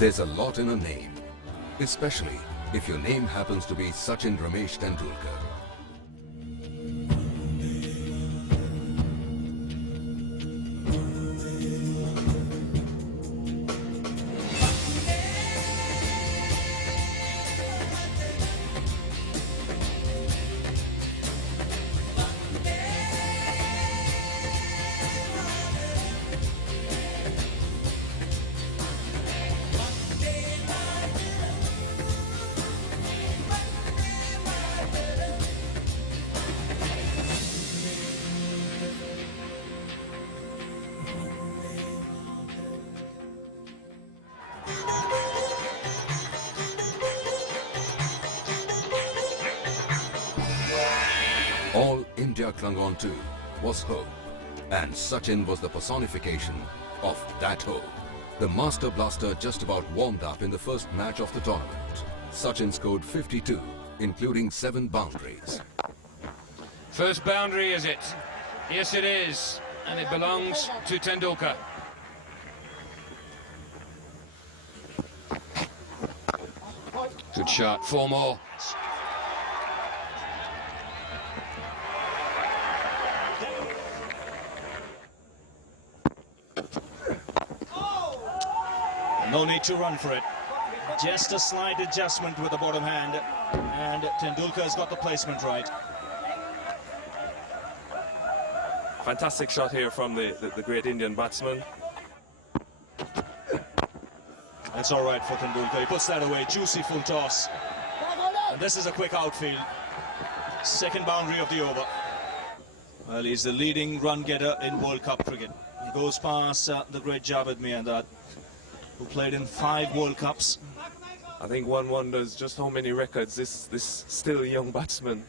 There's a lot in a name, especially if your name happens to be Sachin Ramesh Tendulkar. All India clung on to was hope, and Sachin was the personification of that hope. The Master Blaster just about warmed up in the first match of the tournament. Sachin scored 52, including 7 boundaries. First boundary, is it? Yes, it is, and it belongs to Tendulkar. Good shot, 4 more. No need to run for it. Just a slight adjustment with the bottom hand, and Tendulkar's got the placement right. Fantastic shot here from the great Indian batsman. That's all right for Tendulkar. He puts that away. Juicy full toss. And this is a quick outfield. Second boundary of the over. Well, he's the leading run getter in World Cup cricket. He goes past the great Javed Miandad, who played in 5 World Cups. I think one wonders just how many records this still young batsman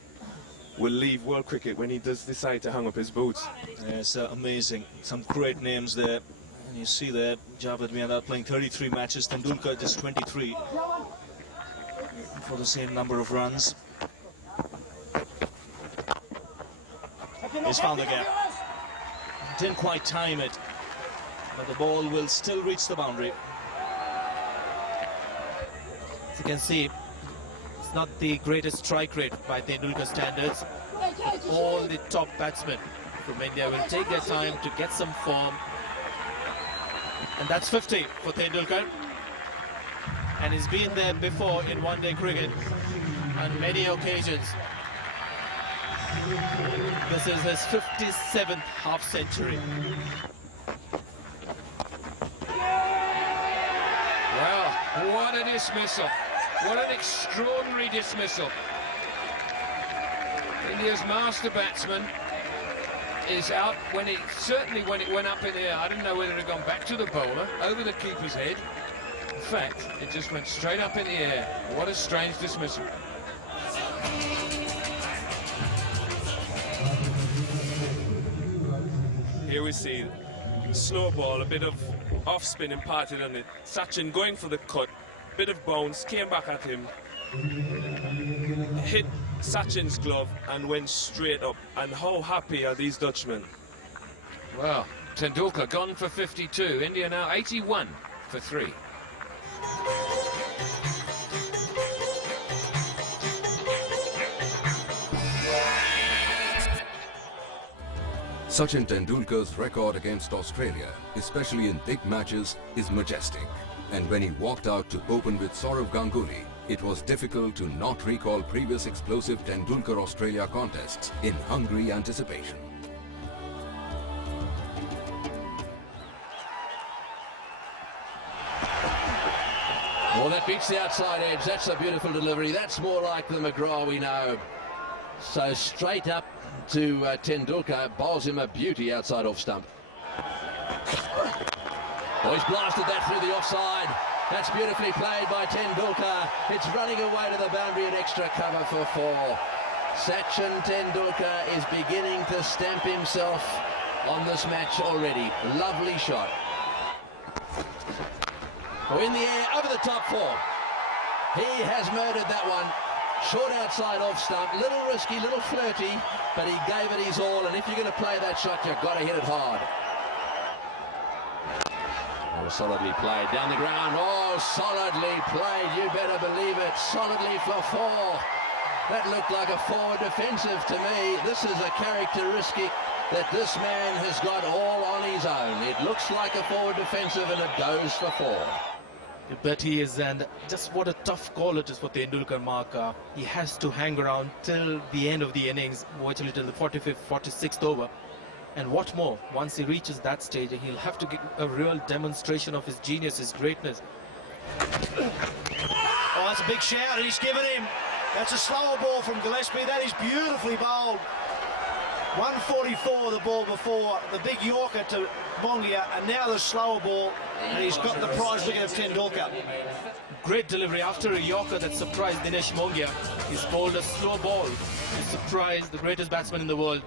will leave world cricket when he does decide to hang up his boots. It's amazing. Some great names there. And you see there, Javed Miandad playing 33 matches, Tendulkar just 23 for the same number of runs. He's found the gap. Didn't quite time it, but the ball will still reach the boundary. As you can see, it's not the greatest strike rate by Tendulkar standards. All the top batsmen from India will take their time to get some form. And that's 50 for Tendulkar. And he's been there before in one-day cricket on many occasions. This is his 57th half-century. Well, what a dismissal. What an extraordinary dismissal. India's master batsman is out certainly when it went up in the air. I don't know whether it had gone back to the bowler, over the keeper's head. In fact, it just went straight up in the air. What a strange dismissal. Here we see snowball, a bit of off-spin imparted on it. Sachin going for the cut, bit of bounce, came back at him, hit Sachin's glove and went straight up. And how happy are these Dutchmen? Well, Tendulkar gone for 52. India now 81 for 3. Sachin Tendulkar's record against Australia, especially in big matches, is majestic. And when he walked out to open with Sourav Ganguly, it was difficult to not recall previous explosive Tendulkar-Australia contests in hungry anticipation. Well, that beats the outside edge. That's a beautiful delivery. That's more like the McGraw we know. So straight up to Tendulkar, bowls him a beauty outside off stump. Oh, he's blasted that through the offside. That's beautifully played by Tendulkar. It's running away to the boundary and extra cover for 4. Sachin Tendulkar is beginning to stamp himself on this match already. Lovely shot. Oh, in the air, over the top 4. He has murdered that one. Short outside off stump, little risky, little flirty, but he gave it his all, and if you're going to play that shot, you've got to hit it hard. Oh, solidly played down the ground. Oh, Oh, solidly played, you better believe it. Solidly for 4. That looked like a forward defensive to me. This is a characteristic that this man has got all on his own. It looks like a forward defensive and it goes for 4. You bet he is, and just what a tough call it is for Tendulkar, Mark. He has to hang around till the end of the innings, virtually till the 45th, 46th over. And what more, once he reaches that stage, he'll have to give a real demonstration of his genius, his greatness. Oh, that's a big shout he's given him. That's a slower ball from Gillespie. That is beautifully bowled. 144 the ball before, the big Yorker to Mongia, and now the slower ball, and he's got the prize wicket of Tendulkar. Great delivery after a Yorker that surprised Dinesh Mongia. He's bowled a slow ball to surprise the greatest batsman in the world.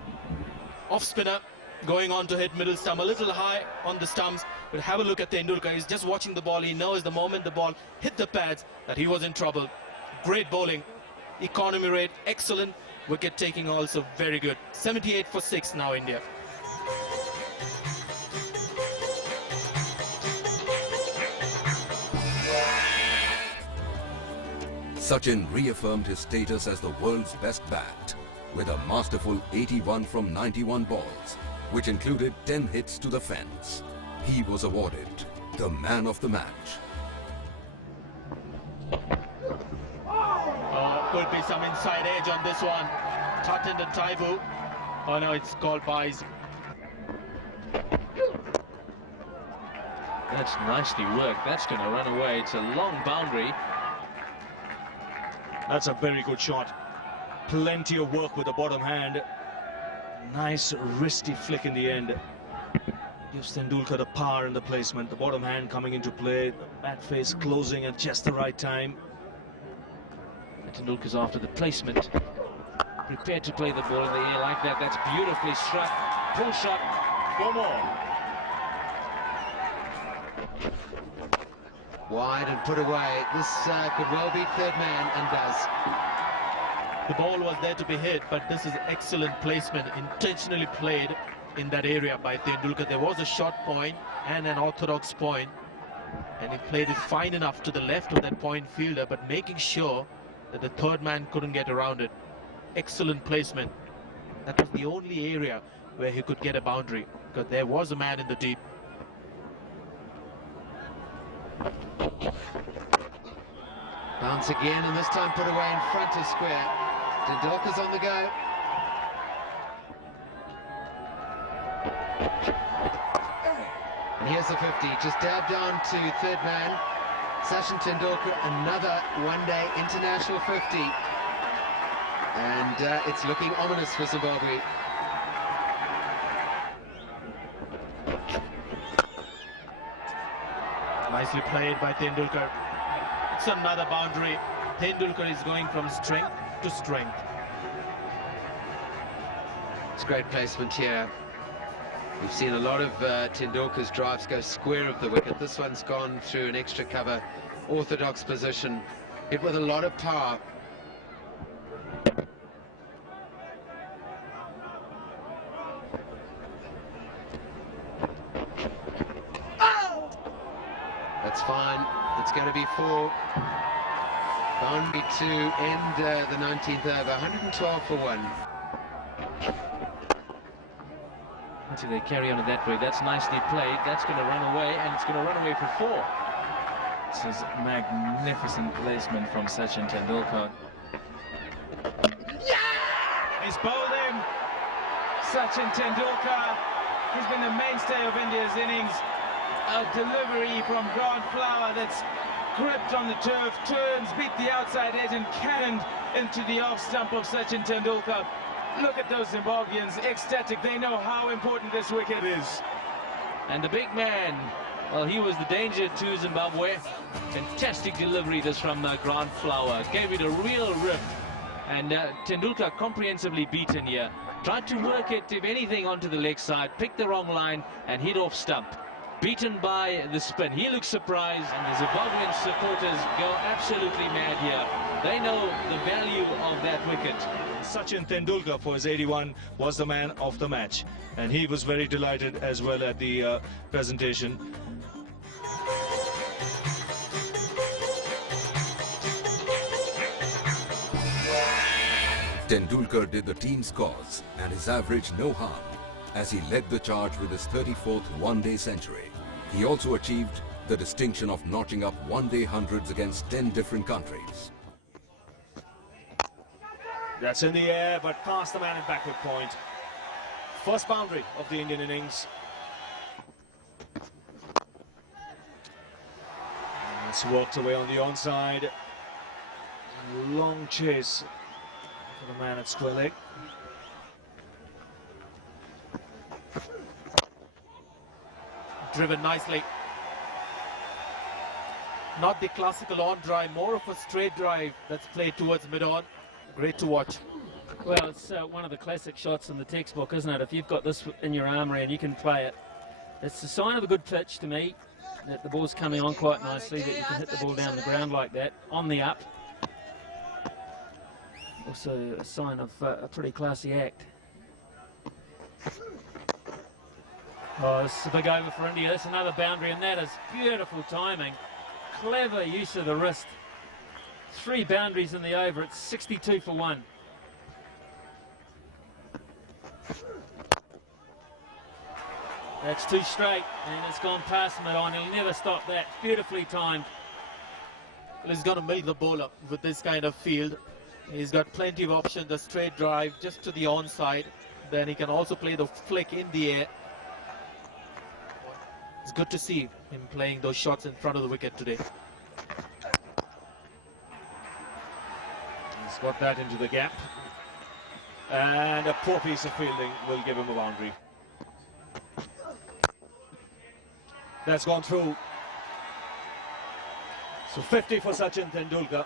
Off spinner, going on to hit middle stump, a little high on the stumps, but have a look at Tendulkar. He's just watching the ball. He knows the moment the ball hit the pads that he was in trouble. Great bowling, economy rate excellent, wicket taking also very good. 78 for 6 now, India. Sachin reaffirmed his status as the world's best bat with a masterful 81 from 91 balls, which included 10 hits to the fence. He was awarded the man of the match. Oh, could be some inside edge on this one. Tutton and Taibu. Oh no, it's called byes. That's nicely worked. That's going to run away. It's a long boundary. That's a very good shot. Plenty of work with the bottom hand. Nice wristy flick in the end. Gives Tendulkar the power and the placement. The bottom hand coming into play. The bat face closing at just the right time. Tendulkar's after the placement. Prepared to play the ball in the air like that. That's beautifully struck. Pull shot. 4 more. Wide and put away. This could well be third man, and does. The ball was there to be hit, but this is excellent placement, intentionally played in that area by Tendulkar. There was a short point and an orthodox point, and he played it fine enough to the left of that point fielder, but making sure that the third man couldn't get around it. Excellent placement. That was the only area where he could get a boundary, because there was a man in the deep. Bounce again, and this time put away in front of square. Tendulkar's on the go. And here's the 50, just dabbed down to third man. Sachin Tendulkar, another one-day international 50. And it's looking ominous for Zimbabwe. Nicely played by Tendulkar. It's another boundary. Tendulkar is going from strength to strength. It's great placement here. We've seen a lot of Tendulkar's drives go square of the wicket. This one's gone through an extra cover, orthodox position. Hit with a lot of power. That's fine. It's going to be 4. Boundary to end the 19th over. 112 for 1. Until they carry on in that way. That's nicely played. That's going to run away, and it's going to run away for 4. This is magnificent placement from Sachin Tendulkar. He's bowled him. Sachin Tendulkar. He's been the mainstay of India's innings. A delivery from ground flower that's gripped on the turf, turns, beat the outside edge and cannoned into the off stump of Sachin Tendulkar. Look at those Zimbabweans, ecstatic. They know how important this wicket is. And the big man, well, he was the danger to Zimbabwe. Fantastic delivery this from Grant Flower. Gave it a real rip. And Tendulkar comprehensively beaten here. Tried to work it, if anything, onto the leg side, picked the wrong line and hit off stump. Beaten by the spin. He looks surprised, and the Zimbabwean supporters go absolutely mad here. They know the value of that wicket. Sachin Tendulkar, for his 81, was the man of the match, and he was very delighted as well at the presentation. Tendulkar did the team's cause and his average no harm as he led the charge with his 34th one-day century. He also achieved the distinction of notching up one-day hundreds against 10 different countries. That's in the air, but past the man at backward point. First boundary of the Indian innings. It's walked away on the onside. Long chase for the man at square leg. Driven nicely. Not the classical on drive, more of a straight drive that's played towards mid-on. Great to watch. Well, it's one of the classic shots in the textbook, isn't it? If you've got this in your armoury and you can play it, it's a sign of a good pitch to me, that the ball's coming on quite nicely, that you can hit the ball down the ground like that, on the up. Also a sign of a pretty classy act. Oh, this is a big over for India. That's another boundary, and that is beautiful timing. Clever use of the wrist. 3 boundaries in the over. It's 62 for 1. That's 2 straight, and it's gone past mid-on. He'll never stop that. Beautifully timed. Well, he's going to milk the bowler with this kind of field. He's got plenty of options. The straight drive just to the onside. Then he can also play the flick in the air. It's good to see him playing those shots in front of the wicket today. He's got that into the gap. And a poor piece of fielding will give him a boundary. That's gone through. So 50 for Sachin Tendulkar.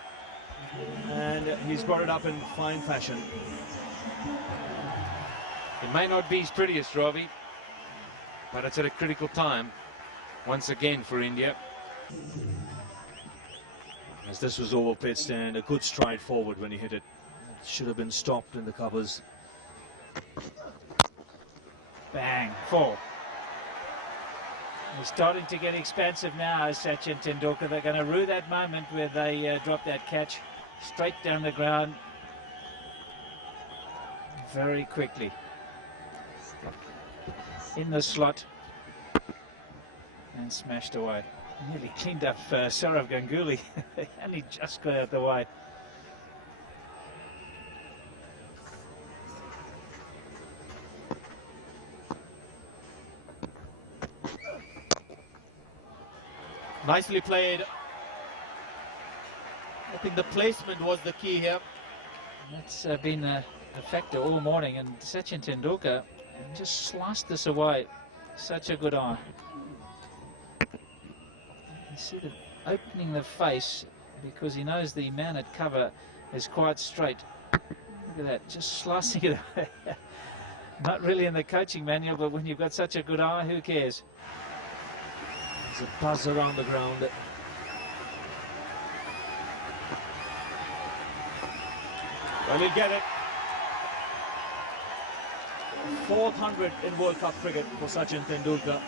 And he's brought it up in fine fashion. It may not be his prettiest, Ravi, but it's at a critical time once again for India. As this was over pitched, and a good stride forward when he hit it. Should have been stopped in the covers. Bang, 4. He's starting to get expansive now, Sachin Tendulkar. They're going to rue that moment where they drop that catch straight down the ground very quickly. In the slot and smashed away. Nearly cleaned up Sourav Ganguly. And he just got out the way. Nicely played. I think the placement was the key here. That's been a factor all morning, and Sachin Tendulkar just sliced this away. Such a good eye. See the opening the face because he knows the man at cover is quite straight. Look at that, just slicing it away. Not really in the coaching manual, but when you've got such a good eye, who cares? There's a buzz around the ground. Well, he'll get it. 400 in World Cup cricket for Sachin Tendulkar.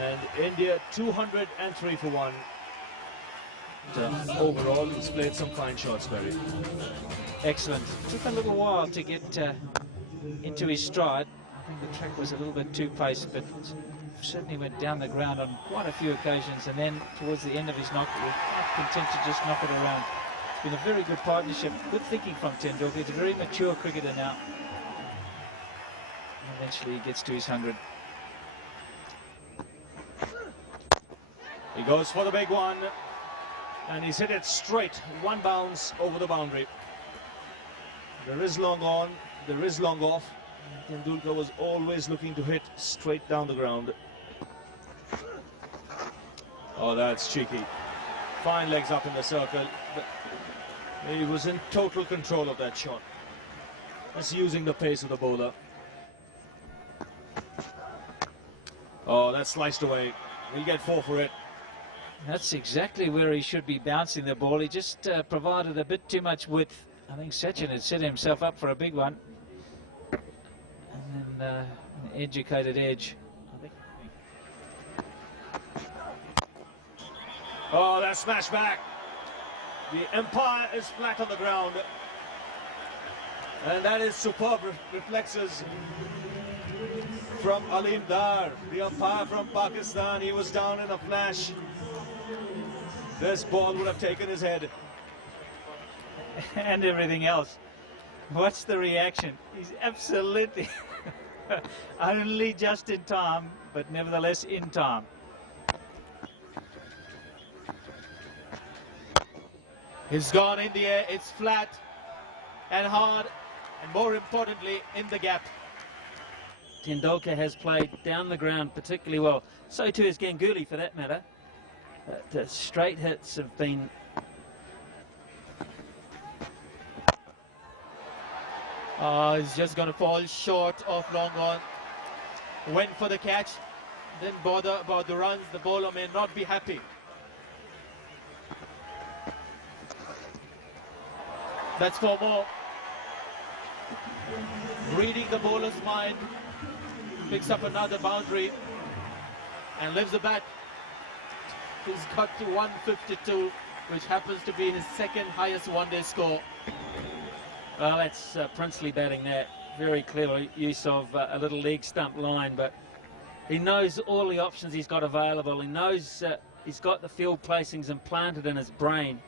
And India 203 for 1. Overall, he's played some fine shots, Barry. Excellent. Took a little while to get into his stride. I think the track was a little bit too paced, but certainly went down the ground on quite a few occasions, and then towards the end of his knock, he was quite content to just knock it around. It's been a very good partnership, good thinking from Tendulkar. He's a very mature cricketer now. And eventually he gets to his 100. He goes for the big one, and he's hit it straight, 1 bounce over the boundary. There is long on, there is long off. Tendulkar was always looking to hit straight down the ground. Oh, that's cheeky. Fine legs up in the circle. But he was in total control of that shot. Just using the pace of the bowler. Oh, that's sliced away. He'll get 4 for it. That's exactly where he should be bouncing the ball. He just provided a bit too much width. I think Sachin had set himself up for a big one. And then an educated edge. Oh, that smash back. The umpire is flat on the ground. And that is superb reflexes from Alim Dar, the umpire from Pakistan. He was down in a flash. This ball would have taken his head. And everything else. What's the reaction? He's absolutely only just in time, but nevertheless in time. It's gone in the air, it's flat and hard, and more importantly, in the gap. Tendulkar has played down the ground particularly well. So too has Ganguly, for that matter. The straight hits have been... He's just going to fall short of long on. Went for the catch, didn't bother about the runs. The bowler may not be happy. That's for more. Reading the bowler's mind, picks up another boundary and lifts the bat. He's got to 152, which happens to be his second highest one-day score. Well, that's princely batting that. Very clear use of a little leg stump line, but he knows all the options he's got available. He knows he's got the field placings implanted in his brain,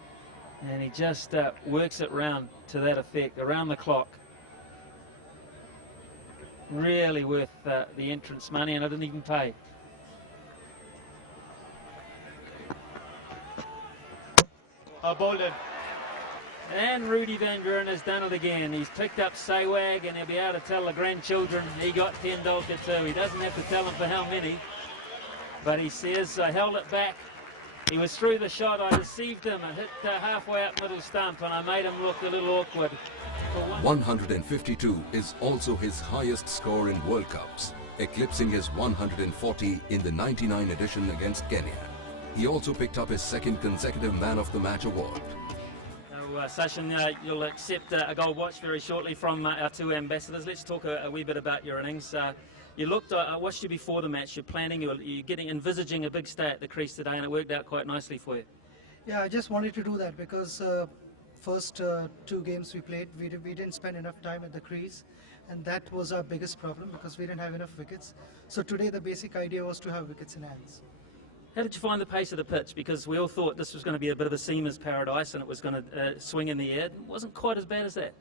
and he just works it round to that effect, around the clock. Really worth the entrance money, and I didn't even pay. Bowled. And Rudy Van Buren has done it again. He's picked up Sehwag, and he'll be able to tell the grandchildren he got Tendulkar too. He doesn't have to tell them for how many, but he says, I held it back. He was through the shot. I deceived him. I hit halfway up middle stump, and I made him look a little awkward. 152 is also his highest score in World Cups, eclipsing his 140 in the 99 edition against Kenya. He also picked up his second consecutive Man of the Match award. Sachin, you'll accept a gold watch very shortly from our two ambassadors. Let's talk a wee bit about your innings. You looked, I watched you before the match. You're planning, you're envisaging a big stay at the crease today, and it worked out quite nicely for you. Yeah, I just wanted to do that because first two games we played, we didn't spend enough time at the crease, and that was our biggest problem because we didn't have enough wickets. So today the basic idea was to have wickets in hands. How did you find the pace of the pitch? Because we all thought this was going to be a bit of a seamer's paradise and it was going to swing in the air. It wasn't quite as bad as that.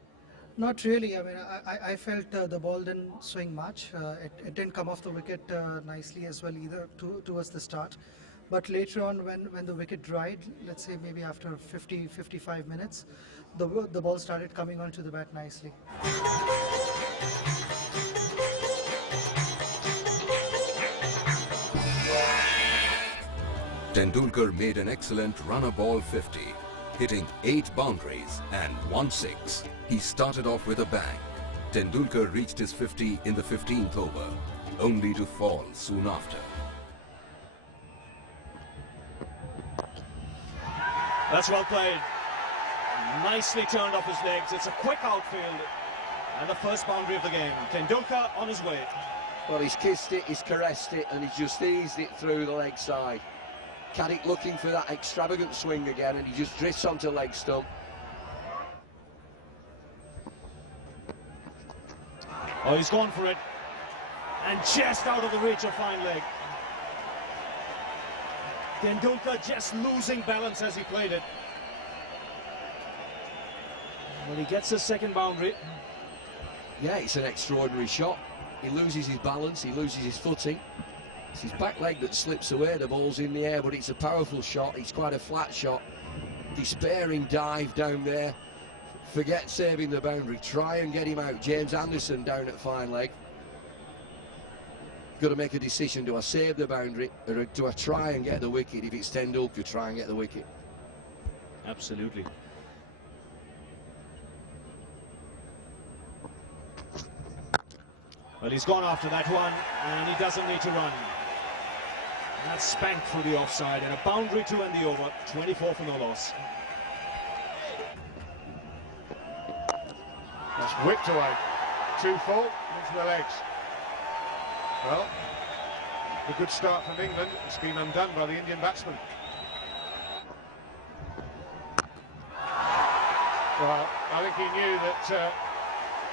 Not really. I mean, I felt the ball didn't swing much. It didn't come off the wicket nicely as well either towards the start. But later on when the wicket dried, let's say maybe after 50-55 minutes, the ball started coming onto the bat nicely. Tendulkar made an excellent runner ball 50, hitting 8 boundaries and 1 6. He started off with a bang. Tendulkar reached his 50 in the 15th over, only to fall soon after. That's well played. Nicely turned off his legs. It's a quick outfield and the first boundary of the game. Tendulkar on his way. Well, he's kissed it, he's caressed it, and he's just eased it through the leg side. Caddick looking for that extravagant swing again, and he just drifts onto leg stump. Oh, he's gone for it. And just out of the reach of fine leg. Tendulkar just losing balance as he played it. Well, he gets his second boundary. Yeah, it's an extraordinary shot. He loses his balance, he loses his footing. It's his back leg that slips away, the ball's in the air, but it's a powerful shot. It's quite a flat shot. Despairing dive down there. Forget saving the boundary. Try and get him out. James Anderson down at fine leg. Got to make a decision. Do I save the boundary or do I try and get the wicket? If it's Tendulkar, try and get the wicket. Absolutely. Well, he's gone after that one, and he doesn't need to run. That's spanked through the offside, and a boundary to end the over. 24 for no loss. That's whipped away. 2 full into the legs. Well, a good start from England. It's been undone by the Indian batsman. Well, I think he knew that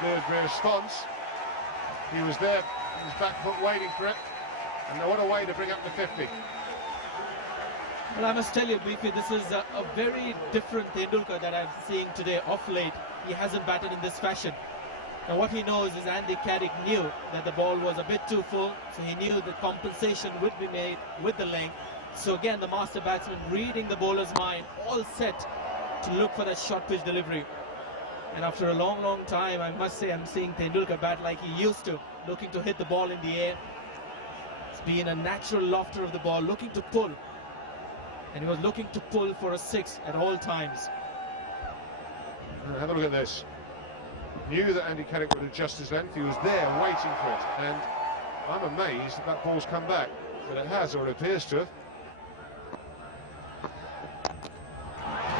the response. He was there, his back foot waiting for it, and what a way to bring up the 50. Well, I must tell you, Beefy, this is a very different Tendulkar that I'm seeing today off late. He hasn't batted in this fashion. And what he knows is Andy Carrick knew that the ball was a bit too full, so he knew the compensation would be made with the length. So again, the master batsman reading the bowler's mind, all set to look for that short pitch delivery. And after a long, long time, I must say I'm seeing Tendulkar bat like he used to, looking to hit the ball in the air. It's been a natural lofter of the ball, looking to pull. And he was looking to pull for a 6 at all times. Have a look at this. Knew that Andy Carrick would adjust his length. He was there waiting for it. And I'm amazed that ball's come back. But it has, or it appears to have.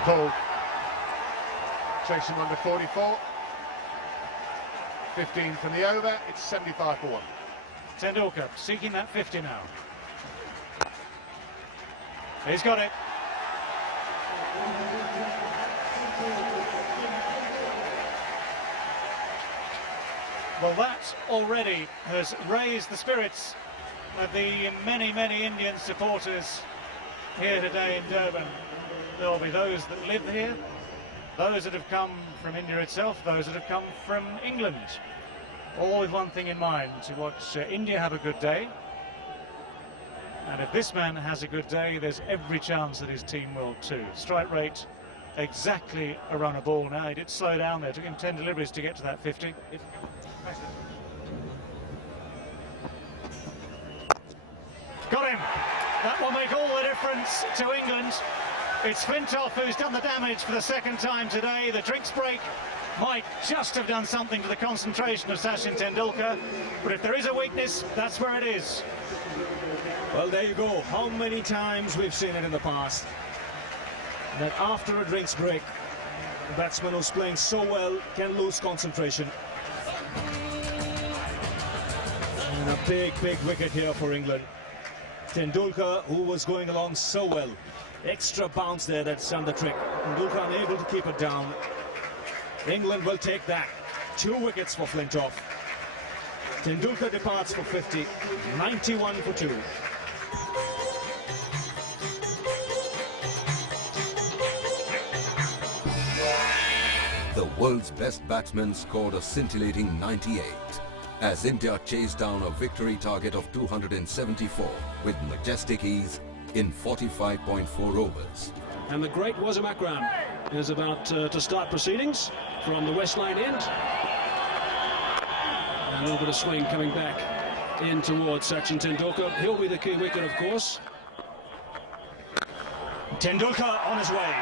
Paul takes him under 44. 15 from the over. It's 75 for 1. Tendulkar seeking that 50 now. He's got it. Well, that already has raised the spirits of the many, many Indian supporters here today in Durban. There will be those that live here, those that have come from India itself, those that have come from England, all with one thing in mind, to watch India have a good day. And if this man has a good day, there's every chance that his team will too. Strike rate exactly a run a ball now. He did slow down there, took him 10 deliveries to get to that 50. Got him. That will make all the difference to England. It's Flintoff who's done the damage for the second time today. The drinks break might just have done something to the concentration of Sachin Tendulkar, but if there is a weakness, that's where it is. Well, there you go. How many times we've seen it in the past that after a drinks break, the batsman who's playing so well can lose concentration. And a big, big wicket here for England. Tendulkar, who was going along so well. Extra bounce there that's done the trick. Tendulkar unable to keep it down. England will take that. 2 wickets for Flintoff. Tendulkar departs for 50. 91 for 2. The world's best batsman scored a scintillating 98 as India chased down a victory target of 274 with majestic ease in 45.4 overs. And the great Wasim Akram is about to start proceedings from the West Line end. And a little bit of swing coming back in towards Sachin Tendulkar. He'll be the key wicket, of course. Tendulkar on his way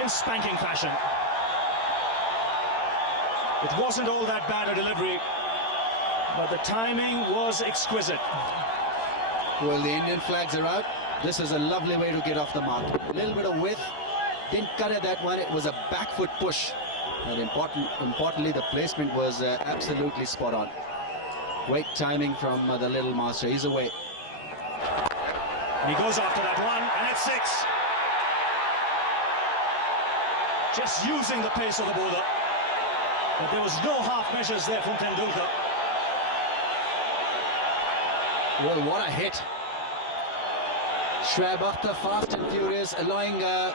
in spanking fashion. It wasn't all that bad a delivery, but the timing was exquisite. Well, the Indian flags are out. This is a lovely way to get off the mark. A little bit of width, didn't cut it that one. It was a back foot push. And importantly, the placement was absolutely spot on. Great timing from the little master. He's away. And he goes after that one, and it's 6. Just using the pace of the bowler. But there was no half measures there from Tendulkar. Well, what a hit. Shoaib Akhtar fast and furious, allowing the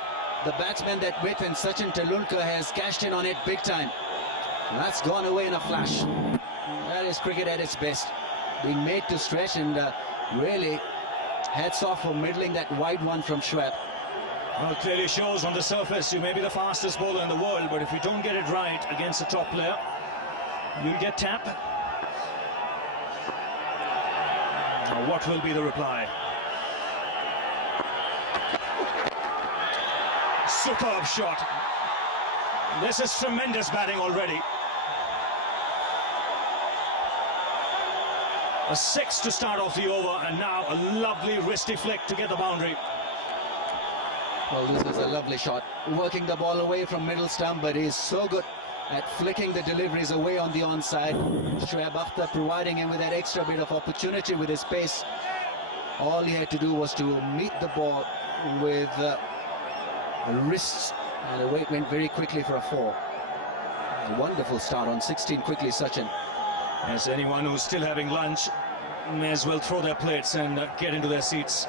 batsman that width, and Sachin Tendulkar has cashed in on it big time. And that's gone away in a flash. That is cricket at its best. Being made to stretch, and really hats off for middling that wide one from Shoaib. Well, clearly shows on the surface you may be the fastest bowler in the world, but if you don't get it right against a top player, you'll get tapped. Now, what will be the reply? Superb shot. This is tremendous batting already. A 6 to start off the over, and now a lovely wristy flick to get the boundary. Well, this is a lovely shot. Working the ball away from middle stump, but he's so good at flicking the deliveries away on the onside. Shoaib Akhtar providing him with that extra bit of opportunity with his pace. All he had to do was to meet the ball with wrists, and away it went very quickly for a 4. A wonderful start on 16 quickly, Sachin. As anyone who's still having lunch may as well throw their plates and get into their seats.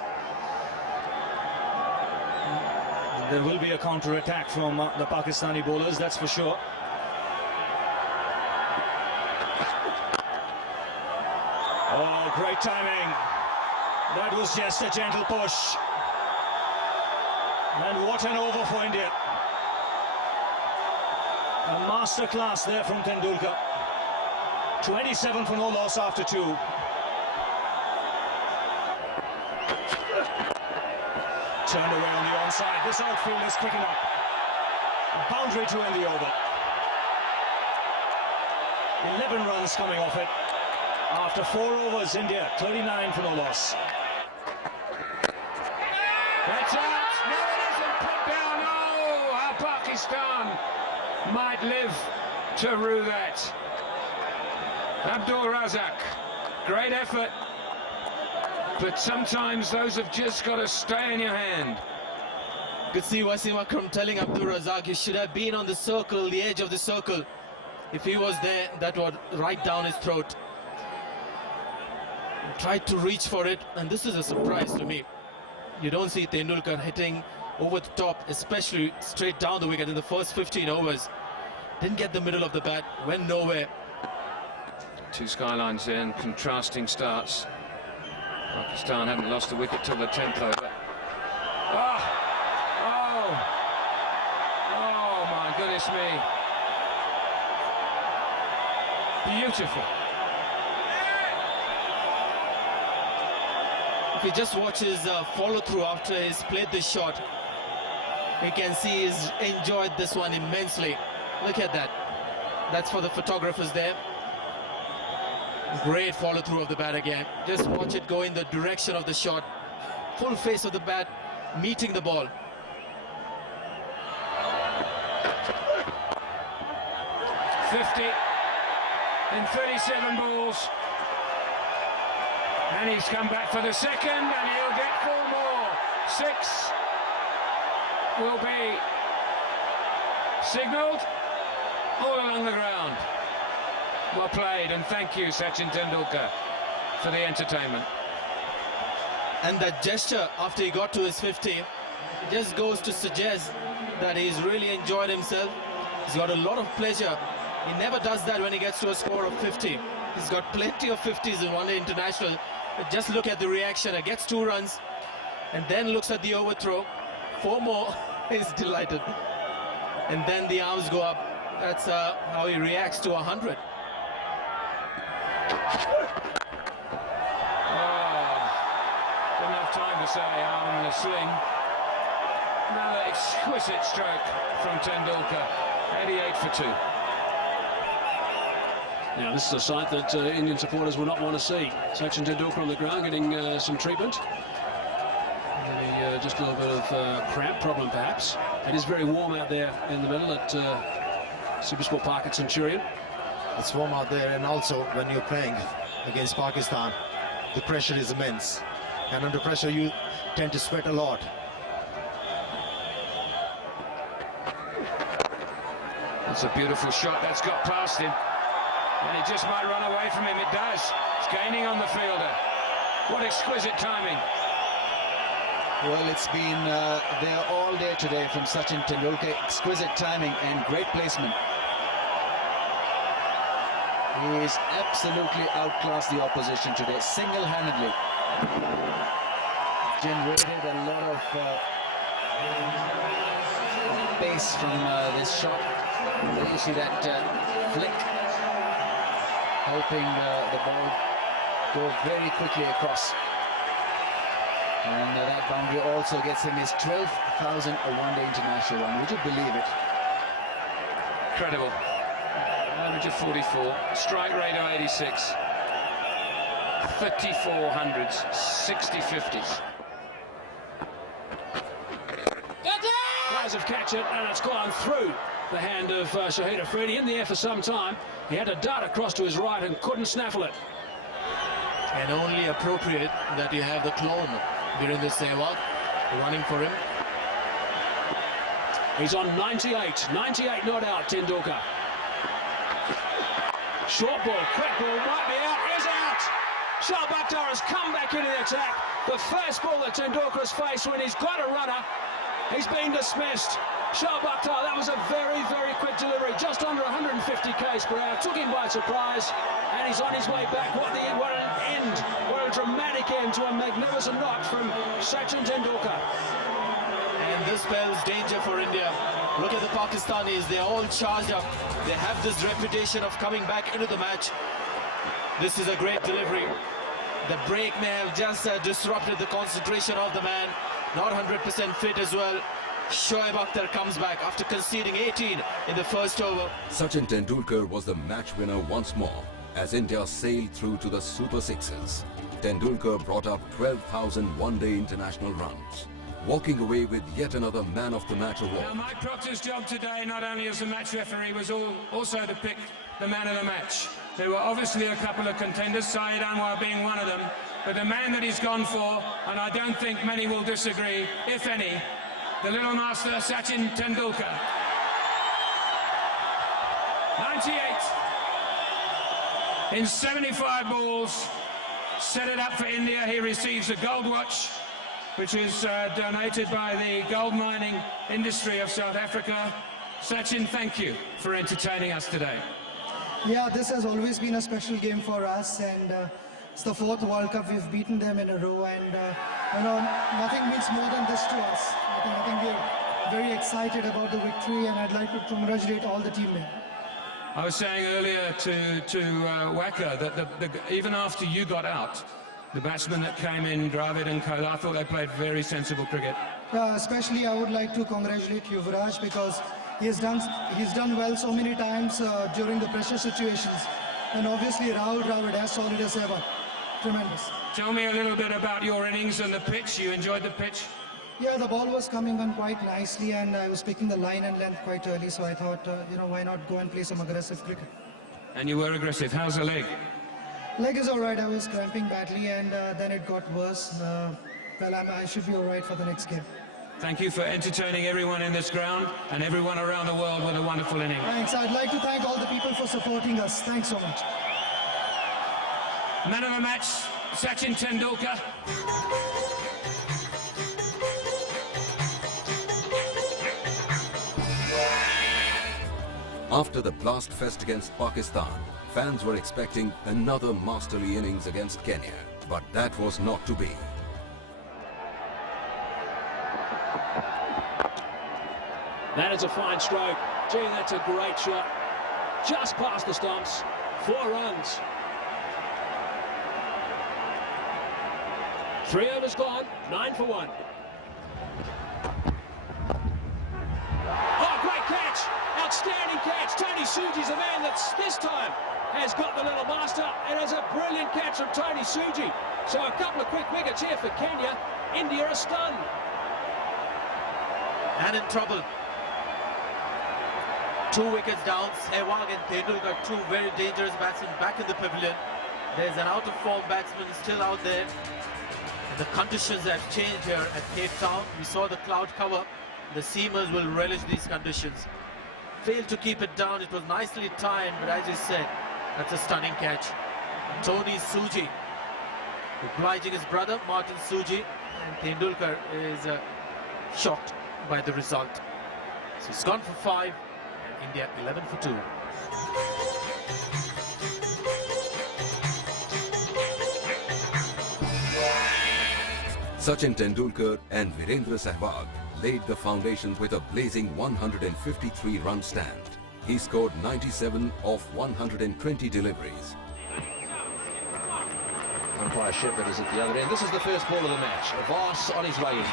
There will be a counter-attack from the Pakistani bowlers, that's for sure. Oh, great timing. That was just a gentle push. And what an over for India. A masterclass there from Tendulkar. 27 for no loss after 2. Turned away on the onside. This outfield is quick enough. Boundary to end the over. 11 runs coming off it. After 4 overs, India 39 for no loss. That's out. No, it isn't put down. Oh, how Pakistan might live to rue that. Abdul Razak, great effort. But sometimes those have just got to stay in your hand. Could see Wasim Akram telling Abdul Razak he should have been on the circle, the edge of the circle. If he was there, that would right down his throat. He tried to reach for it, and this is a surprise to me. You don't see Tendulkar hitting over the top, especially straight down the wicket in the first 15 overs. Didn't get the middle of the bat, went nowhere. Two skylines there and contrasting starts. Pakistan haven't lost a wicket till the 10th over. Oh my goodness me. Beautiful. If he just watches follow through after he's played this shot, we can see he's enjoyed this one immensely. Look at that. That's for the photographers there. Great follow through of the bat again. Just watch it go in the direction of the shot. Full face of the bat, meeting the ball. In 37 balls. And he's come back for the second, and he'll get 4 more. 6 will be signalled all along the ground. Well played, and thank you, Sachin Tendulkar, for the entertainment. And that gesture after he got to his 50 just goes to suggest that he's really enjoyed himself. He's got a lot of pleasure. He never does that when he gets to a score of 50. He's got plenty of 50s in one-day international. But just look at the reaction. He gets 2 runs and then looks at the overthrow. 4 more. He's delighted. And then the arms go up. That's how he reacts to 100. Didn't have time to say arm in the sling. Another exquisite stroke from Tendulkar. 88 for 2. Now, this is a sight that Indian supporters will not want to see. Sachin Tendulkar on the ground getting some treatment. Maybe just a little bit of cramp problem, perhaps. It is very warm out there in the middle at Supersport Park at Centurion. It's warm out there, and also when you're playing against Pakistan, the pressure is immense. And under pressure, you tend to sweat a lot. That's a beautiful shot. That's got past him. And it just might run away from him. It does. It's gaining on the fielder. What exquisite timing. Well, it's been there all day today from Sachin Tendulkar. Exquisite timing and great placement. He's absolutely outclassed the opposition today, single-handedly. Generated a lot of pace from this shot. There you see that flick, helping the ball go very quickly across. And that boundary also gets him his 12,000 one-day international run. Would you believe it? Incredible. Average of 44, strike rate of 86, 34 hundreds, 60 50s. Players have catch it, and it's gone through the hand of Shahid Afridi. In the air for some time. He had to dart across to his right and couldn't snaffle it. And only appropriate that you have the clone during this Sehwag running for him. He's on 98 not out, Tendulkar. Short ball, quick ball, might be out, is out! Shoaib Akhtar has come back into the attack. The first ball that Tendulkar's faced when he's got a runner, he's been dismissed. Shoaib Akhtar, that was a very, very quick delivery, just under 150 k's per hour, took him by surprise, and he's on his way back. What an end, what a dramatic end to a magnificent knock from Sachin Tendulkar. And this spells danger for India. Look at the Pakistanis, they're all charged up. They have this reputation of coming back into the match. This is a great delivery. The break may have just disrupted the concentration of the man. Not 100% fit as well. Shoaib Akhtar comes back after conceding 18 in the first over. Sachin Tendulkar was the match winner once more as India sailed through to the Super Sixes. Tendulkar brought up 12,000 one-day international runs, walking away with yet another Man of the Match award. Now, Mike Proctor's job today, not only as the match referee, was also to pick the man of the match. There were obviously a couple of contenders, Syed Anwar being one of them, but the man that he's gone for, and I don't think many will disagree, if any, the little master, Sachin Tendulkar. 98 in 75 balls, set it up for India. He receives a gold watch, which is donated by the gold mining industry of South Africa. Sachin, thank you for entertaining us today. Yeah, this has always been a special game for us, and it's the 4th World Cup. We've beaten them in a row, and you know, nothing means more than this to us. I think we're very excited about the victory, and I'd like to congratulate all the teammates. I was saying earlier to Wacker that even after you got out, the batsmen that came in, Dravid and Kohli, I thought they played very sensible cricket. Especially I would like to congratulate Yuvraj, because he's done well so many times during the pressure situations. And obviously Rahul Dravid, as solid as ever. Tremendous. Tell me a little bit about your innings and the pitch. You enjoyed the pitch? Yeah, the ball was coming on quite nicely, and I was picking the line and length quite early, so I thought, you know, why not go and play some aggressive cricket. And you were aggressive. How's the leg? Leg is all right. I was cramping badly, and then it got worse. Well, I should be all right for the next game. Thank you for entertaining everyone in this ground and everyone around the world with a wonderful inning. Thanks. I'd like to thank all the people for supporting us. Thanks so much. Man of the match, Sachin Tendulkar. After the blast fest against Pakistan, fans were expecting another masterly innings against Kenya, but that was not to be. That is a fine stroke. Gee, that's a great shot. Just past the stumps. 4 runs. 3 overs gone. 9 for 1. Oh, great catch. Outstanding catch. Tony Suji's the man that this time has got the little master. It is a brilliant catch from Tony Suji. So a couple of quick wickets here for Kenya. India are stunned. And in trouble. 2 wickets down. Sehwag and Tendulkar, 2 very dangerous batsmen back in the pavilion. There's an out-of-form batsman still out there. The conditions have changed here at Cape Town. We saw the cloud cover. The seamers will relish these conditions. Failed to keep it down. It was nicely timed, but as you said, that's a stunning catch. Tony Suji obliging his brother, Martin Suji, and Tendulkar is shocked by the result. So he's gone for 5. India 11 for 2. Sachin Tendulkar and Virendra Sehwag laid the foundations with a blazing 153-run stand. He scored 97 of 120 deliveries. Umpire Shepherd is at the other end. This is the first ball of the match. Voss on his way in.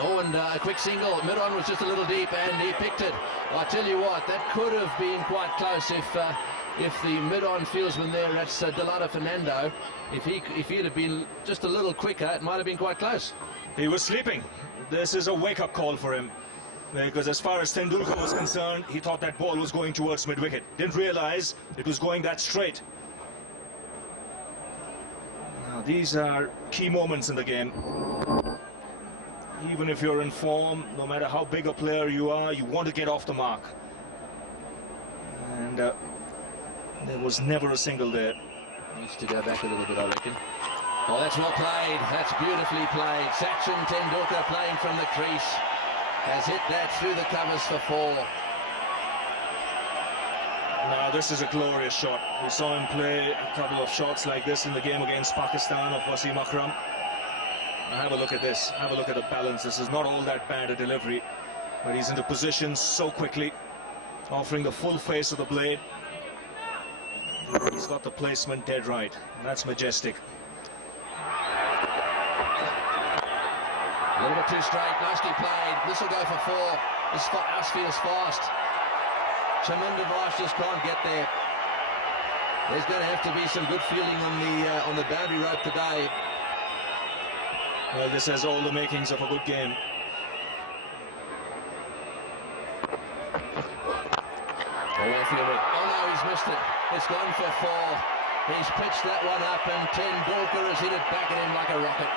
Oh, and a quick single. Mid-on was just a little deep, and he picked it. I tell you what, that could have been quite close if the mid-on fieldsman there, that's Delano Fernando, if he'd have been just a little quicker, it might have been quite close. He was sleeping. This is a wake-up call for him, because as far as Tendulkar was concerned, he thought that ball was going towards mid-wicket. Didn't realize it was going that straight. Now, these are key moments in the game. Even if you're in form, no matter how big a player you are, you want to get off the mark. And There was never a single there. Needs to go back a little bit, I reckon. Oh, that's well played. That's beautifully played. Sachin Tendulkar playing from the crease has hit that through the covers for 4. Now this is a glorious shot. We saw him play a couple of shots like this in the game against Pakistan of Wasim Akram. Now have a look at this. Have a look at the balance. This is not all that bad a delivery, but he's into position so quickly, offering the full face of the blade. He's got the placement dead right. That's majestic. A little bit too straight, nicely played. This will go for 4. This house feels fast. Chaminda Vash just can't get there. There's going to have to be some good fielding on the boundary rope today. Well, this has all the makings of a good game. Oh no, he's missed it. It's gone for 4. He's pitched that one up, and Tendulkar has hit it back at him like a rocket.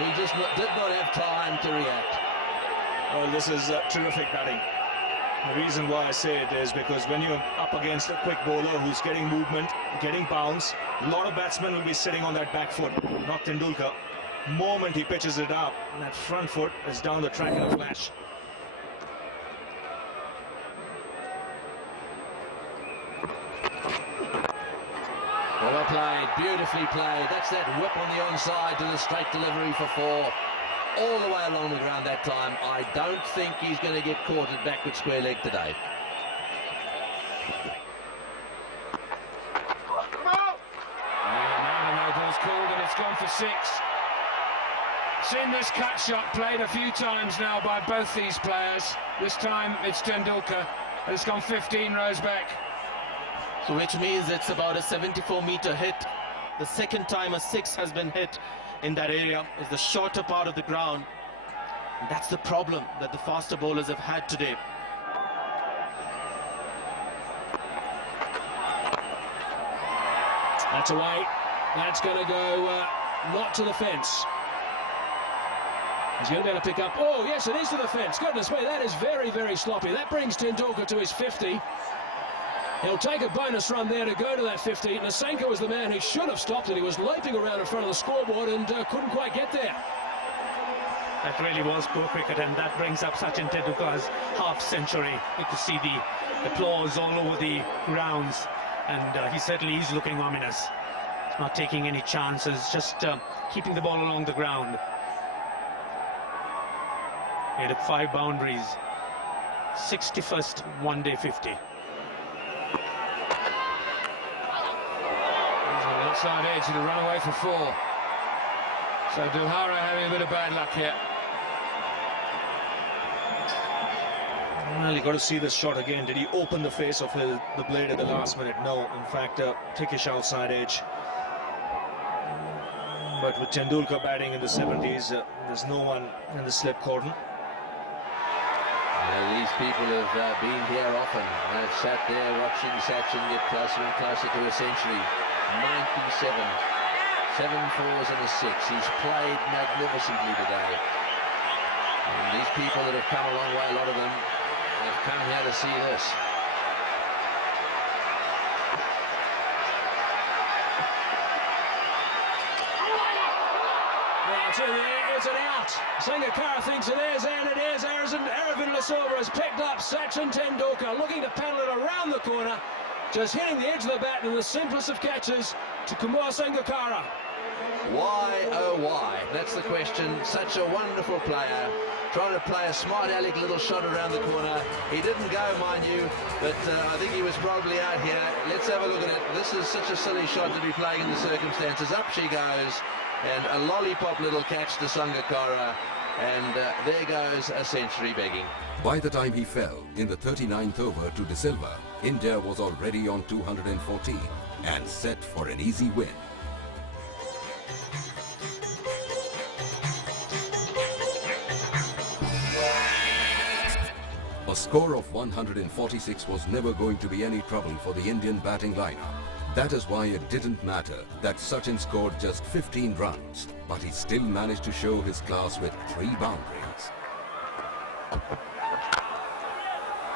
He just did not have time to react. Well, this is terrific batting. The reason why I say it is because when you're up against a quick bowler who's getting movement, getting bounce, a lot of batsmen will be sitting on that back foot, not Tendulkar. The moment he pitches it up, that front foot is down the track in a flash. Well played, beautifully played. That's that whip on the onside to the straight delivery for 4. All the way along the ground that time. I don't think he's going to get caught at backward square leg today. Now the no ball's called and it's gone for 6. Seen this cut shot played a few times now by both these players. This time it's Tendulkar. It's gone 15 rows back. So which means it's about a 74-meter hit. The second time a 6 has been hit in that area is the shorter part of the ground. And that's the problem that the faster bowlers have had today. That's away. That's going to go not to the fence. He's going to be able to pick up. Oh, yes, it is to the fence. Goodness me, that is very, very sloppy. That brings Tendulkar to his 50. He'll take a bonus run there to go to that 50. Nasenko was the man who should have stopped it. He was leaping around in front of the scoreboard and couldn't quite get there. That really was poor cricket, and that brings up Sachin Tendulkar's half-century. You could see the applause all over the grounds, and he certainly is looking ominous. Not taking any chances, just keeping the ball along the ground. He had 5 boundaries, 61st one-day 50. Outside edge and a run away for 4. So Dulhara having a bit of bad luck here. Well, you got to see this shot again. Did he open the face of the blade at the last minute? No, in fact, thickish outside edge. But with Tendulkar batting in the 70s, there's no one in the slip cordon. These people have been here often. They've sat there watching Sachin get closer and closer to a century. 97, 7 4s and a 6. He's played magnificently today. And these people that have come a long way, a lot of them have come here to see this. It's an out. Sangakkara thinks it is, and it is. Aravind Lasova has picked up Sachin Tendulkar, looking to paddle it around the corner, just hitting the edge of the bat in the simplest of catches to Kumar Sangakkara. Why, oh why? That's the question. Such a wonderful player, trying to play a smart aleck little shot around the corner. He didn't go, mind you, but I think he was probably out here. Let's have a look at it. This is such a silly shot to be playing in the circumstances. Up she goes, and a lollipop little catch to Sangakkara, and there goes a century begging. By the time he fell in the 39th over to De Silva, India was already on 214 and set for an easy win. A score of 146 was never going to be any trouble for the Indian batting lineup. That is why it didn't matter that Sachin scored just 15 runs, but he still managed to show his class with 3 boundaries.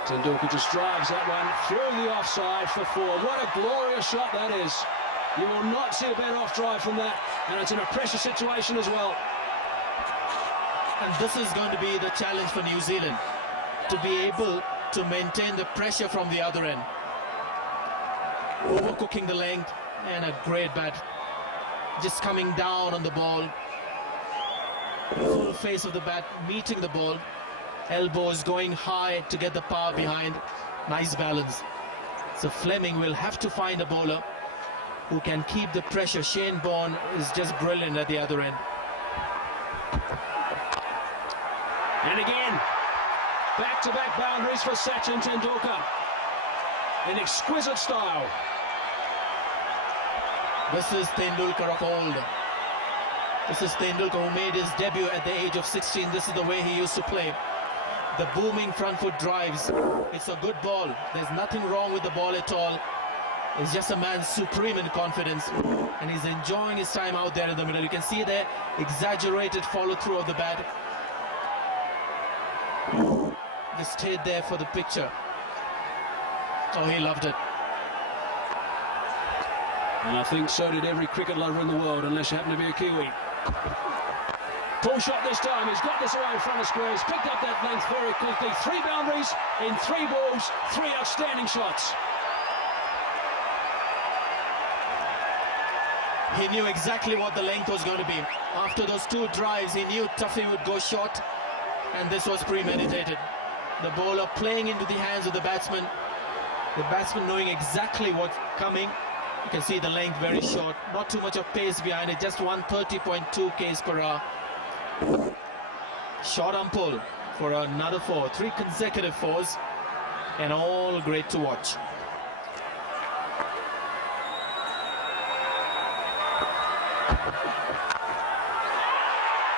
Tendulkar just drives that one through the offside for 4. What a glorious shot that is. You will not see a better off drive from that, and it's in a pressure situation as well. And this is going to be the challenge for New Zealand, to be able to maintain the pressure from the other end. Overcooking the length, and a great bat. Just coming down on the ball. Full face of the bat, meeting the ball. Elbows going high to get the power behind. Nice balance. So Fleming will have to find a bowler who can keep the pressure. Shane Bourne is just brilliant at the other end. And again, back-to-back boundaries for Sachin Tendulkar in exquisite style. This is Tendulkar of old. This is Tendulkar who made his debut at the age of 16. This is the way he used to play. The booming front foot drives. It's a good ball. There's nothing wrong with the ball at all. It's just a man supreme in confidence, and he's enjoying his time out there in the middle. You can see there exaggerated follow-through of the bat. Just stayed there for the picture. Oh, he loved it. And I think so did every cricket lover in the world, unless you happen to be a Kiwi. Pull shot this time. He's got this away in front of squares. Picked up that length very quickly. 3 boundaries in 3 balls. 3 outstanding shots. He knew exactly what the length was going to be. After those 2 drives, he knew Tuffy would go short, and this was premeditated. The bowler playing into the hands of the batsman. The batsman knowing exactly what's coming. You can see the length very short. Not too much of pace behind it. Just 130.2 k's per hour. Short on pull for another 4. 3 consecutive 4s, and all great to watch.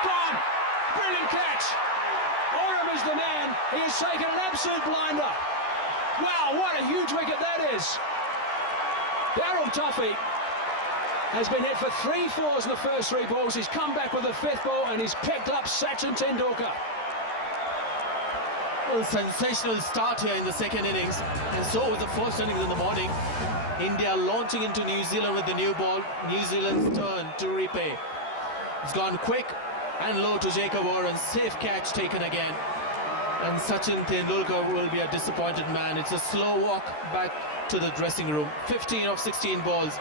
Gone! Brilliant catch! Oram is the man. He has taken an absolute blinder. Wow, what a huge wicket that is. Daryl Tuffy has been hit for 3 4s in the first 3 balls. He's come back with the 5th ball, and he's picked up Sachin Tendulkar. Well, sensational start here in the second innings, and so was the first innings in the morning. India launching into New Zealand with the new ball. New Zealand's turn to repay. It's gone quick and low to Jacob Warren. Safe catch taken again. And Sachin Tendulkar will be a disappointed man. It's a slow walk back to the dressing room. 15 of 16 balls.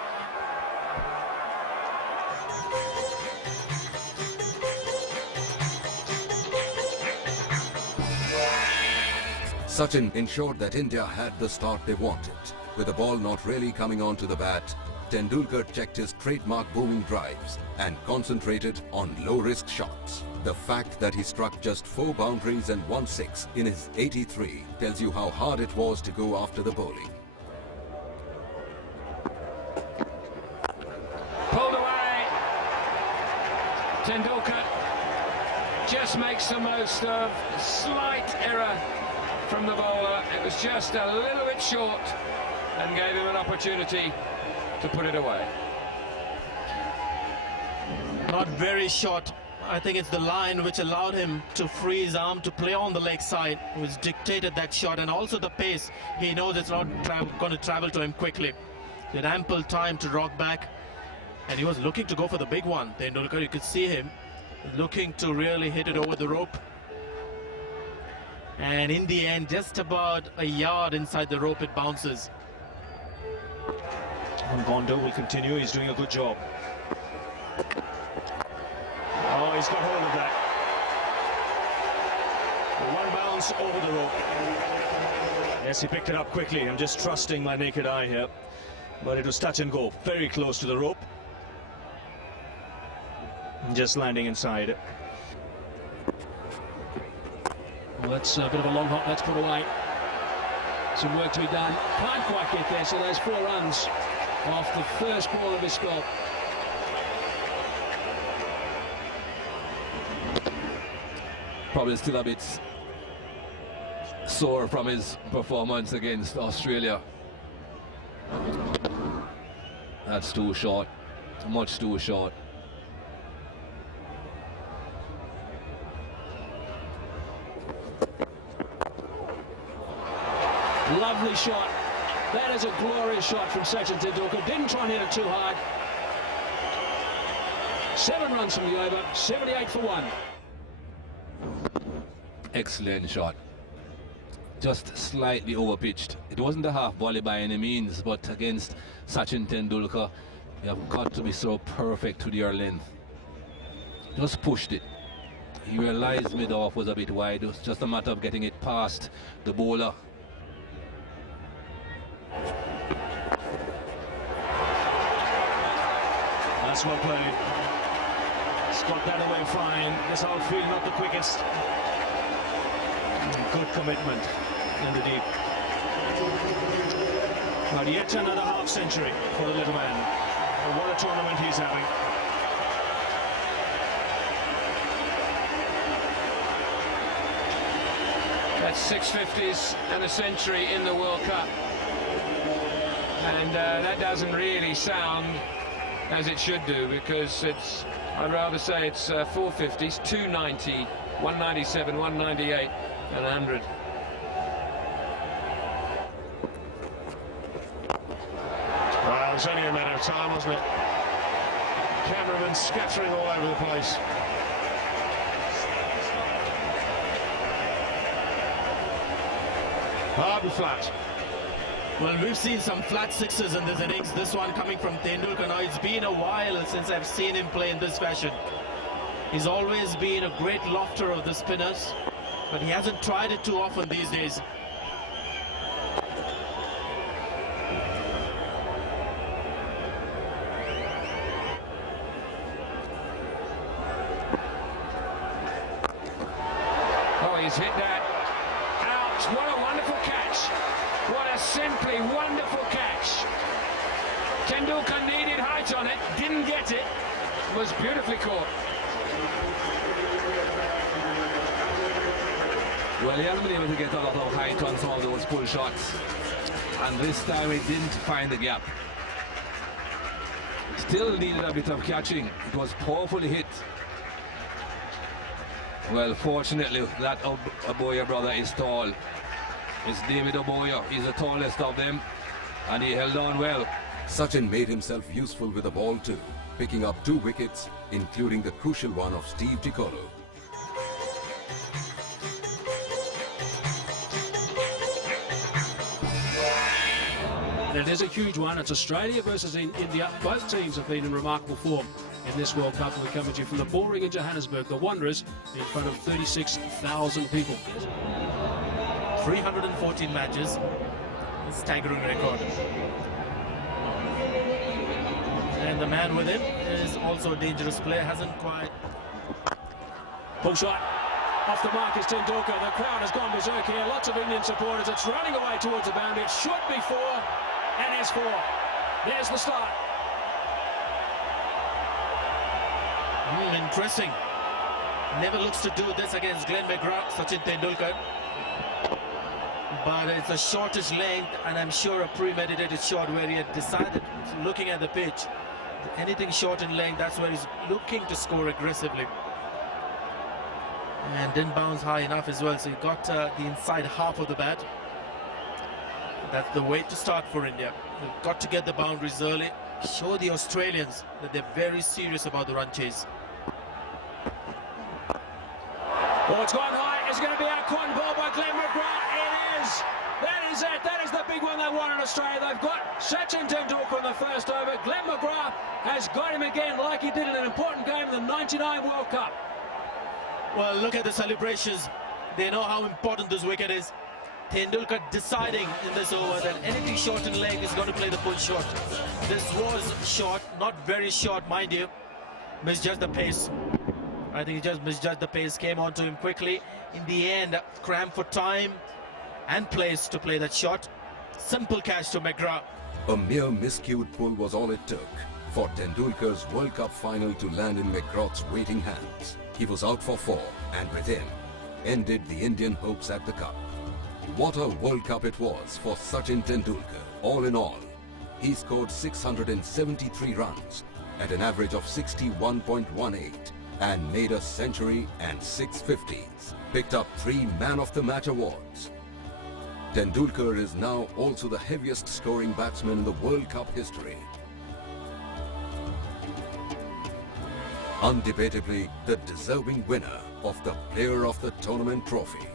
Sachin ensured that India had the start they wanted. With the ball not really coming onto the bat, Tendulkar checked his trademark booming drives and concentrated on low-risk shots. The fact that he struck just 4 boundaries and 1 6 in his 83 tells you how hard it was to go after the bowling. Pulled away. Tendulkar just makes the most of a slight error from the bowler. It was just a little bit short and gave him an opportunity to put it away. Not very short. I think it's the line which allowed him to free his arm to play on the leg side, which dictated that shot, and also the pace. He knows it's not going to travel to him quickly. He had ample time to rock back, and he was looking to go for the big one. Tendulkar, you could see him looking to really hit it over the rope. And in the end, just about a yard inside the rope, it bounces. Gondo will continue. He's doing a good job. Oh, he's got hold of that. 1 bounce over the rope. Yes, he picked it up quickly. I'm just trusting my naked eye here. But it was touch and go. Very close to the rope. Just landing inside. Well, that's a bit of a long hop. That's put away. Some work to be done. Can't quite get there, so there's 4 runs off the first ball of his spell. Probably still a bit sore from his performance against Australia. That's too short, much too short. Lovely shot. That is a glorious shot from Sachin Tendulkar. Didn't try and hit it too hard. 7 runs from the over, 78 for 1. Excellent shot. Just slightly overpitched. It wasn't a half volley by any means, but against Sachin Tendulkar, you have got to be so perfect to your length. Just pushed it. He realized mid-off was a bit wide. It was just a matter of getting it past the bowler. That's well played. Got that away fine. This outfield not the quickest. Good commitment in the deep. But yet another half century for the little man. And what a tournament he's having. That's 6 50s and a century in the World Cup. And that doesn't really sound as it should do, because it's, I'd rather say it's 4 50s, 290, 197, 198 and 100. Well, it was only a matter of time, wasn't it? Cameramen scattering all over the place. Hard and flat. Well, we've seen some flat sixes in this innings. This one coming from Tendulkar. Now, it's been a while since I've seen him play in this fashion. He's always been a great lofter of the spinners, but he hasn't tried it too often these days. Oh, he's hit that. Out. What a wonderful catch. What a simply wonderful catch. Tendulkar needed height on it, didn't get it. Was beautifully caught. Well, he hasn't been able to get a lot of height on some of those pull shots. And this time he didn't find the gap. Still needed a bit of catching. It was powerfully hit. Well, fortunately, that Oboya brother is tall. It's David Oboya. He's the tallest of them, and he held on well. Sachin made himself useful with the ball too, picking up 2 wickets, including the crucial one of Steve Ticolo. It is a huge one. It's Australia versus India. Both teams have been in remarkable form in this World Cup. We're coming to you from the ballring in Johannesburg. The Wanderers in front of 36,000 people. 314 matches. A staggering record. And the man with him is also a dangerous player. Hasn't quite... Pull shot. Off the mark is Tendulkar. The crowd has gone berserk here. Lots of Indian supporters. It's running away towards the boundary. It should be 4. And is 4. There's the start. Interesting. Never looks to do this against Glenn McGrath, Sachin Tendulkar. But it's a shortish length, and I'm sure a premeditated shot where he had decided, looking at the pitch, anything short in length, that's where he's looking to score aggressively. And didn't bounce high enough as well, so he got the inside half of the bat. That's the way to start for India. They've got to get the boundaries early, show the Australians that they're very serious about the run chase. Oh, it's gone high. It's going to be a caught ball by Glenn McGrath. It is. That is it. That is the big one they want in Australia. They've got Sachin Tendulkar in the first over. Glenn McGrath has got him again like he did in an important game in the '99 World Cup. Well, look at the celebrations. They know how important this wicket is. Tendulkar deciding in this over that anything short in length is going to play the full shot. This was short, not very short, mind you. Misjudged the pace. I think he just misjudged the pace, came onto him quickly. In the end, crammed for time and place to play that shot. Simple catch to McGrath. A mere miscued pull was all it took for Tendulkar's World Cup final to land in McGrath's waiting hands. He was out for 4, and with him, ended the Indian hopes at the Cup. What a World Cup it was for Sachin Tendulkar. All in all, he scored 673 runs at an average of 61.18 and made a century and 6 50s. Picked up 3 Man of the Match awards. Tendulkar is now also the heaviest scoring batsman in the World Cup history. Undebatably the deserving winner of the Player of the Tournament trophy.